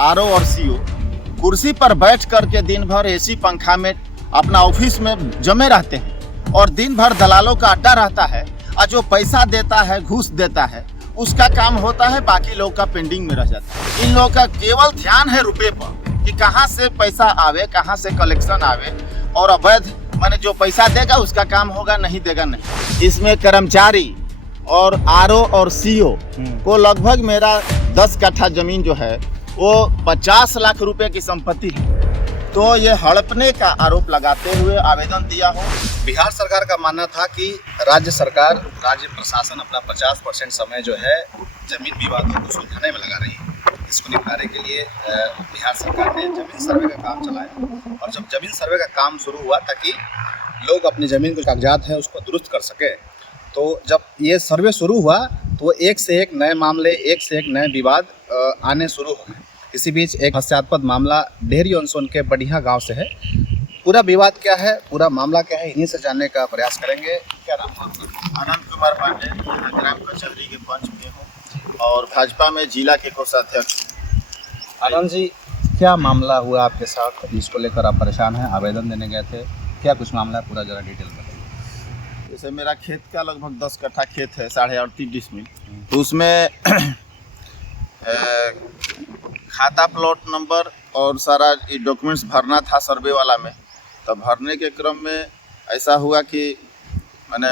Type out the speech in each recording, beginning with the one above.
RO और CO कुर्सी पर बैठ करके दिन भर एसी पंखा में अपना ऑफिस में जमे रहते हैं और दिन भर दलालों का अड्डा रहता है और जो पैसा देता है घूस देता है उसका काम होता है, बाकी लोग का पेंडिंग में रह जाता है। इन लोगों का केवल ध्यान है रुपए पर कि कहाँ से पैसा आवे, कहाँ से कलेक्शन आवे, और अवैध माने जो पैसा देगा उसका काम होगा, नहीं देगा नहीं। इसमें कर्मचारी और आरओ और सीओ को लगभग मेरा 10 कट्ठा जमीन जो है वो 50 लाख रुपए की संपत्ति है। तो ये हड़पने का आरोप लगाते हुए आवेदन दिया हूँ। बिहार सरकार का मानना था कि राज्य सरकार, राज्य प्रशासन अपना 50% समय जो है जमीन विवादों को सुलझाने में लगा रही है। इसको निपटाने के लिए बिहार सरकार ने जमीन सर्वे का काम चलाया और जब जमीन सर्वे का काम शुरू हुआ ताकि लोग अपनी ज़मीन के कागजात हैं उसको दुरुस्त कर सके, तो जब ये सर्वे शुरू हुआ तो एक से एक नए मामले, एक से एक नए विवाद आने शुरू हो गए। इसी बीच एक हास्यास्पद मामला डेहरी ऑन के बढ़िया गांव से है। पूरा विवाद क्या है, पूरा मामला क्या है, इन्हीं से जानने का प्रयास करेंगे। क्या नाम है आपका? आनंद कुमार पांडे, ग्राम कचहरी के पंच में हूँ और भाजपा में जिला के कोषाध्यक्ष। आनंद जी, क्या मामला हुआ आपके साथ जिसको लेकर आप परेशान हैं? आवेदन देने गए थे, क्या कुछ मामला है, पूरा जरा डिटेल बताइए। जैसे मेरा खेत का लगभग 10 कट्ठा खेत है, 38.5 डिसमिल, तो उसमें खाता प्लॉट नंबर और सारा डॉक्यूमेंट्स भरना था सर्वे वाला में। तो भरने के क्रम में ऐसा हुआ कि मैंने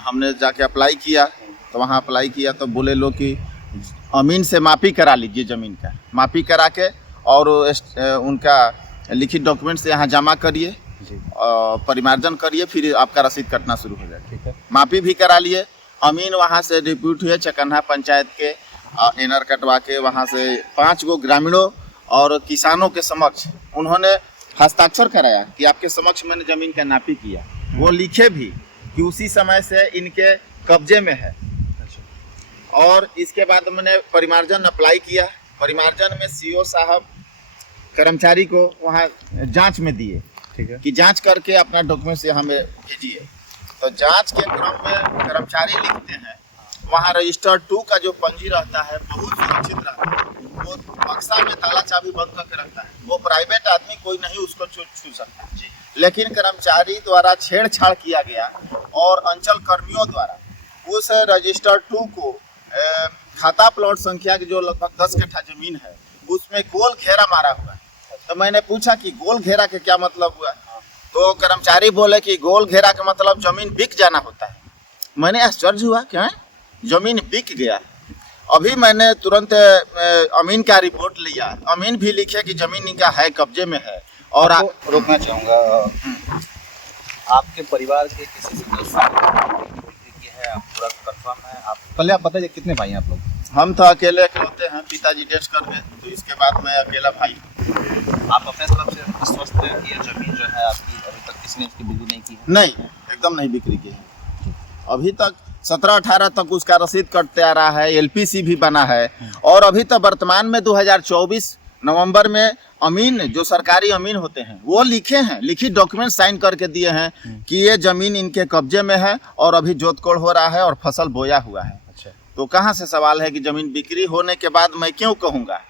हमने जाके अप्लाई किया, तो वहाँ अप्लाई किया तो बोले लोग कि अमीन से मापी करा लीजिए ज़मीन का, मापी करा के और उनका लिखित डॉक्यूमेंट्स यहाँ जमा करिए, परिमार्जन करिए, फिर आपका रसीद कटना शुरू हो जाए। ठीक है, मापी भी करा लिए। अमीन वहाँ से डिप्यूट हुए चकन्हा पंचायत के, एनर कटवा के वहाँ से 5 गो ग्रामीणों और किसानों के समक्ष उन्होंने हस्ताक्षर कराया कि आपके समक्ष मैंने ज़मीन का नापी किया। वो लिखे भी कि उसी समय से इनके कब्जे में है। और इसके बाद मैंने परिमार्जन अप्लाई किया। परिमार्जन में सीओ साहब कर्मचारी को वहाँ जांच में दिए, ठीक है, कि जांच करके अपना डॉक्यूमेंट्स यहाँ में भेजिए। तो जांच के क्रम में कर्मचारी लिखते हैं वहाँ रजिस्टर 2 का जो पंजी रहता है बहुत सुरक्षित रहता है, वो बक्सा में ताला चाबी बंद करके रखता है, वो प्राइवेट आदमी कोई नहीं उसको छू सकता। लेकिन कर्मचारी द्वारा छेड़छाड़ किया गया और अंचल कर्मियों द्वारा उस रजिस्टर 2 को खाता प्लॉट संख्या की जो लगभग 10 कट्ठा जमीन है उसमें गोल घेरा मारा हुआ है। तो मैंने पूछा कि गोल घेरा के क्या मतलब हुआ, तो कर्मचारी बोले कि गोल घेरा का मतलब जमीन बिक जाना होता है। मैंने आश्चर्य हुआ, क्या जमीन बिक गया? अभी मैंने तुरंत अमीन का रिपोर्ट लिया, अमीन भी लिखे कि जमीन इनका है, कब्जे में है। और रोकना चाहूँगा, आपके परिवार के किसी सदस्य की है, आप पूरा कंफर्म है? आप पहले आप बताइए कितने भाई हैं आप लोग? हम तो अकेले इकलौते हैं, पिताजी डेथ कर गए, तो इसके बाद मैं अकेला भाई हूँ। आप अपने तरफ से विश्वस्त हैं कि ये जमीन जो है आपकी अभी तक किसी ने इसकी बिक्री नहीं की है? नहीं, एकदम नहीं बिक्री की है। अभी तक 17-18 तक उसका रसीद कटते आ रहा है, एलपीसी भी बना है। और अभी तो वर्तमान में 2024 नवंबर में अमीन, जो सरकारी अमीन होते हैं, वो लिखे हैं, लिखित डॉक्यूमेंट साइन करके दिए हैं कि ये ज़मीन इनके कब्जे में है और अभी जोतकोड़ हो रहा है और फसल बोया हुआ है। अच्छा, तो कहाँ से सवाल है कि ज़मीन बिक्री होने के बाद मैं क्यों कहूँगा?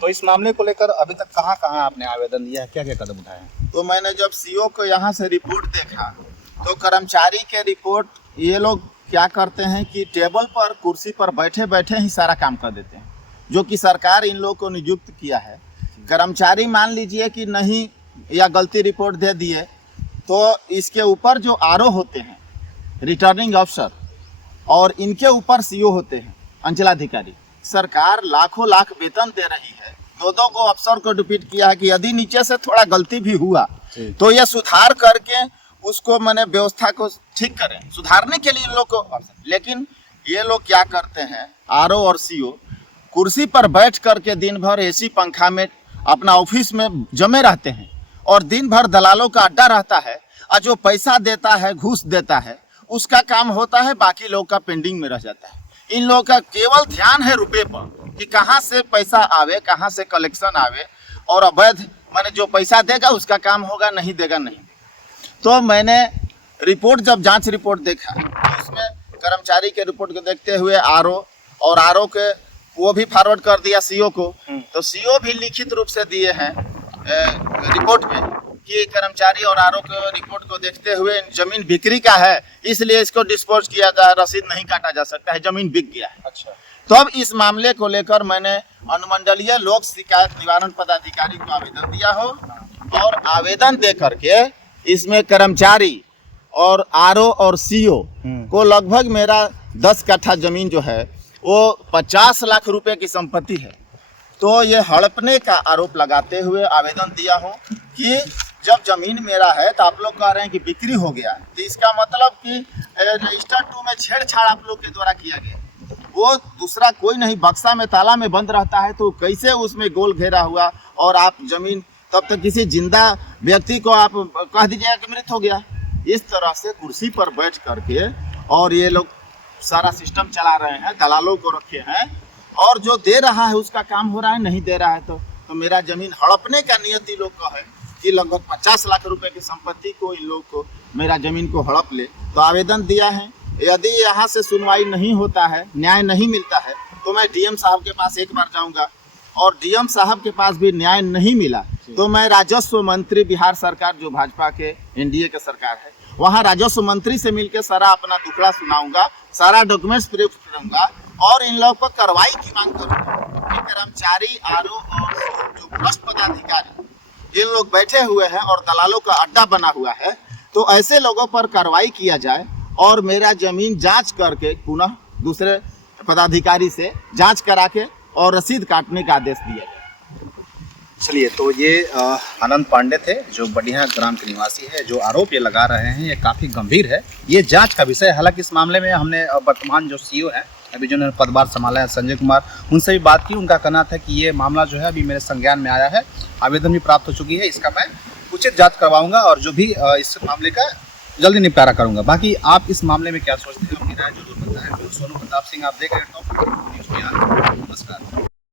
तो इस मामले को लेकर अभी तक कहाँ आपने आवेदन दिया है, क्या क्या कदम उठाए हैं? तो मैंने जब सीओ को यहाँ से रिपोर्ट देखा तो कर्मचारी के रिपोर्ट, ये लोग क्या करते हैं कि टेबल पर कुर्सी पर बैठे बैठे ही सारा काम कर देते हैं, जो कि सरकार इन लोगों को नियुक्त किया है। कर्मचारी मान लीजिए कि नहीं या गलती रिपोर्ट दे दिए तो इसके ऊपर जो आरओ होते हैं, रिटर्निंग अफसर, और इनके ऊपर सीओ होते हैं, अंचलाधिकारी। सरकार लाखों लाख वेतन दे रही है, 2-2 को अफसर को डिप्यूट किया है कि यदि नीचे से थोड़ा गलती भी हुआ तो यह सुधार करके उसको मैंने व्यवस्था को ठीक करें, सुधारने के लिए इन लोग को। लेकिन ये लोग क्या करते हैं, आरओ और सीओ कुर्सी पर बैठ करके दिन भर एसी पंखा में अपना ऑफिस में जमे रहते हैं और दिन भर दलालों का अड्डा रहता है और जो पैसा देता है, घूस देता है, उसका काम होता है, बाकी लोग का पेंडिंग में रह जाता है। इन लोगों का केवल ध्यान है रुपए पर कि कहाँ से पैसा आवे, कहाँ से कलेक्शन आवे, और अवैध माने जो पैसा देगा उसका काम होगा, नहीं देगा नहीं। तो मैंने रिपोर्ट, जब जांच रिपोर्ट देखा तो उसमें कर्मचारी के रिपोर्ट को देखते हुए आरओ के वो भी फॉरवर्ड कर दिया सीओ को। तो सीओ भी लिखित रूप से दिए हैं रिपोर्ट में कि कर्मचारी और आरओ के रिपोर्ट को देखते हुए जमीन बिक्री का है, इसलिए इसको डिस्पोज किया जाए, रसीद नहीं काटा जा सकता है, जमीन बिक गया है। अच्छा। तो अब इस मामले को लेकर मैंने अनुमंडलीय लोक शिकायत निवारण पदाधिकारी को आवेदन दिया हो, और आवेदन दे करके इसमें कर्मचारी और आरओ और सीओ को लगभग मेरा 10 कट्ठा जमीन जो है वो 50 लाख रुपए की संपत्ति है। तो ये हड़पने का आरोप लगाते हुए आवेदन दिया हूँ कि जब जमीन मेरा है तो आप लोग कह रहे हैं कि बिक्री हो गया, तो इसका मतलब कि रजिस्टर 2 में छेड़छाड़ आप लोग के द्वारा किया गया। वो दूसरा कोई नहीं, बक्सा में ताला में बंद रहता है तो कैसे उसमें गोल घेरा हुआ, और आप जमीन तब तक किसी जिंदा व्यक्ति को आप कह दीजिएगा कि मृत हो गया। इस तरह से कुर्सी पर बैठ करके और ये लोग सारा सिस्टम चला रहे हैं, दलालों को रखे हैं, और जो दे रहा है उसका काम हो रहा है, नहीं दे रहा है तो मेरा जमीन हड़पने का नियति लोग का है कि लगभग 50 लाख रुपए की संपत्ति को इन लोग को मेरा जमीन को हड़प ले। तो आवेदन दिया है, यदि यहाँ से सुनवाई नहीं होता है, न्याय नहीं मिलता है, तो मैं डीएम साहब के पास एक बार जाऊंगा, और डीएम साहब के पास भी न्याय नहीं मिला तो मैं राजस्व मंत्री बिहार सरकार जो भाजपा के एनडीए के सरकार है, वहाँ राजस्व मंत्री से मिलकर सारा अपना टुकड़ा सुनाऊंगा, सारा डॉक्यूमेंट्स प्रूफ करूंगा, और इन लोगों पर कार्रवाई की मांग करूंगा कि कर्मचारी, आरओ और जो भ्रष्ट पदाधिकारी इन लोग बैठे हुए हैं और दलालों का अड्डा बना हुआ है, तो ऐसे लोगों पर कार्रवाई किया जाए और मेरा जमीन जांच करके पुनः दूसरे पदाधिकारी से जांच करा के और रसीद काटने का आदेश दिया जाए। चलिए, तो ये आनंद पांडे थे जो बढ़िया ग्राम के निवासी है। जो आरोप ये लगा रहे हैं ये काफ़ी गंभीर है, ये जांच का विषय है। हालांकि इस मामले में हमने वर्तमान जो सीईओ हैं अभी जिन्होंने पदभार संभाला है, संजय कुमार, उनसे भी बात की। उनका कहना था कि ये मामला जो है अभी मेरे संज्ञान में आया है, आवेदन भी प्राप्त हो चुकी है, इसका मैं उचित जाँच करवाऊँगा और जो भी इस मामले का जल्दी निपटारा करूँगा। बाकी आप इस मामले में क्या सोचते हैं, अपनी राय जरूर बताएं। सोनू प्रताप सिंह, आप देख रहे हैं टॉप न्यूज़ बिहार। नमस्कार।